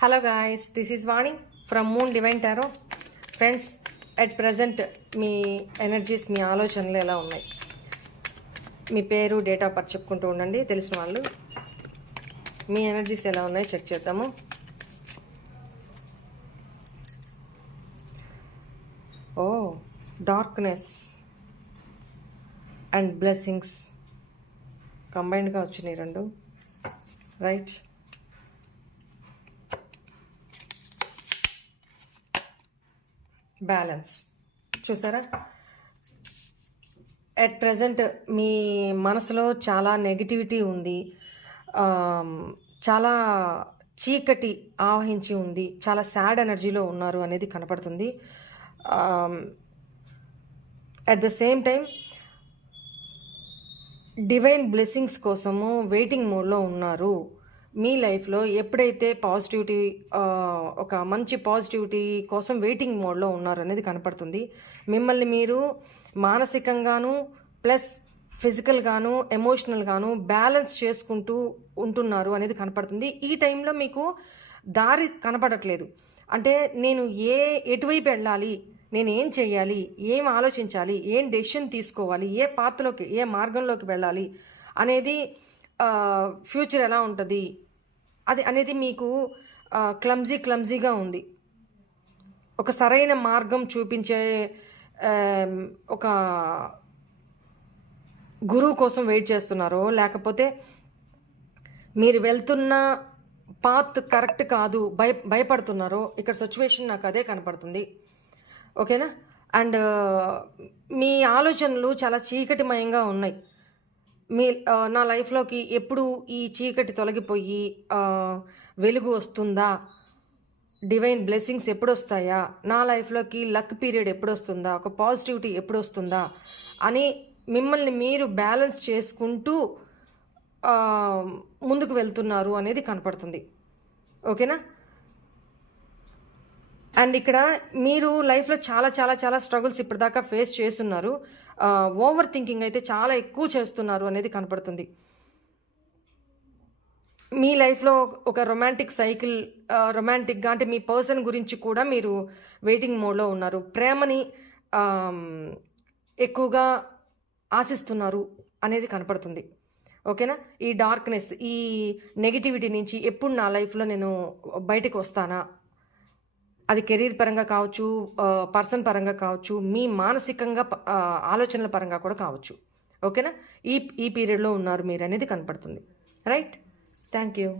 Hello guys this is Vani from moon divine tarot friends at present me energies మీ ఆలోచనలు ఎలా ఉన్నాయి? మీ పేరు డేట్ ఆఫ్ బర్త్ చెప్పుకుంటూ ఉండండి. తెలిసిన వాళ్ళు మీ ఎనర్జీస్ ఎలా ఉన్నాయి? చెక్ చేద్దాము. ఓ డార్క్నెస్ అండ్ బ్లెస్సింగ్స్ కంబైన్డ్గా వచ్చినాయి రెండు. Right balance. చూసారా? అట్ ప్రజెంట్ మీ మనసులో చాలా నెగిటివిటీ ఉంది. చాలా చీకటి ఆవహించి ఉంది. చాలా సాడ్ ఎనర్జీలో ఉన్నారు అనేది కనపడుతుంది. At the same time divine blessings కోసము వెయిటింగ్ మోడ్లో ఉన్నారు. మీ లైఫ్లో ఎప్పుడైతే పాజిటివిటీ ఒక మంచి పాజిటివిటీ కోసం వెయిటింగ్ మోడ్లో ఉన్నారు అనేది కనపడుతుంది. మిమ్మల్ని మీరు మానసికంగాను ప్లస్ ఫిజికల్గాను ఎమోషనల్గాను బ్యాలెన్స్ చేసుకుంటూ ఉంటున్నారు అనేది కనపడుతుంది. ఈ టైంలో మీకు దారి కనపడట్లేదు. అంటే నేను ఏ ఎటువైపు వెళ్ళాలి నేను ఏం చేయాలి ఏం ఆలోచించాలి ఏం డెసిషన్ తీసుకోవాలి ఏ పాత్రలోకి ఏ మార్గంలోకి వెళ్ళాలి అనేది ఫ్యూచర్ ఎలా ఉంటుంది అది అనేది మీకు క్లమ్జీ క్లమ్జీగా ఉంది. ఒక సరైన మార్గం చూపించే ఒక గురువు కోసం వెయిట్ చేస్తున్నారో లేకపోతే మీరు వెళ్తున్న పాత్ కరెక్ట్ కాదు భయ భయపడుతున్నారో ఇక్కడ సిచ్యువేషన్ నాకు అదే కనపడుతుంది. ఓకేనా? అండ్ మీ ఆలోచనలు చాలా చీకటిమయంగా ఉన్నాయి. మీ నా లైఫ్లోకి ఎప్పుడు ఈ చీకటి తొలగిపోయి వెలుగు వస్తుందా? డివైన్ బ్లెస్సింగ్స్ ఎప్పుడు వస్తాయా నా లైఫ్లోకి లక్ పీరియడ్ ఎప్పుడు వస్తుందా ఒక పాజిటివిటీ ఎప్పుడు వస్తుందా అని మిమ్మల్ని మీరు బ్యాలెన్స్ చేసుకుంటూ ముందుకు వెళ్తున్నారు అనేది కనపడుతుంది. ఓకేనా? అండ్ ఇక్కడ మీరు లైఫ్లో చాలా చాలా చాలా స్ట్రగుల్స్ ఇప్పటిదాకా ఫేస్ చేస్తున్నారు. ఓవర్ థింకింగ్ అయితే చాలా ఎక్కువ చేస్తున్నారు అనేది కనపడుతుంది. మీ లైఫ్లో ఒక రొమాంటిక్ సైకిల్ రొమాంటిక్గా అంటే మీ పర్సన్ గురించి కూడా మీరు వెయిటింగ్ మోడ్లో ఉన్నారు. ప్రేమని ఎక్కువగా ఆశిస్తున్నారు అనేది కనపడుతుంది. ఓకేనా? ఈ డార్క్నెస్ ఈ నెగిటివిటీ నుంచి ఎప్పుడు నా లైఫ్లో నేను బయటకు వస్తానా? అది కెరీర్ పరంగా కావచ్చు పర్సన్ పరంగా కావచ్చు మీ మానసికంగా ఆలోచనల పరంగా కూడా కావచ్చు. ఓకేనా? ఈ ఈ పీరియడ్లో ఉన్నారు మీరు అనేది కనపడుతుంది. రైట్? Thank you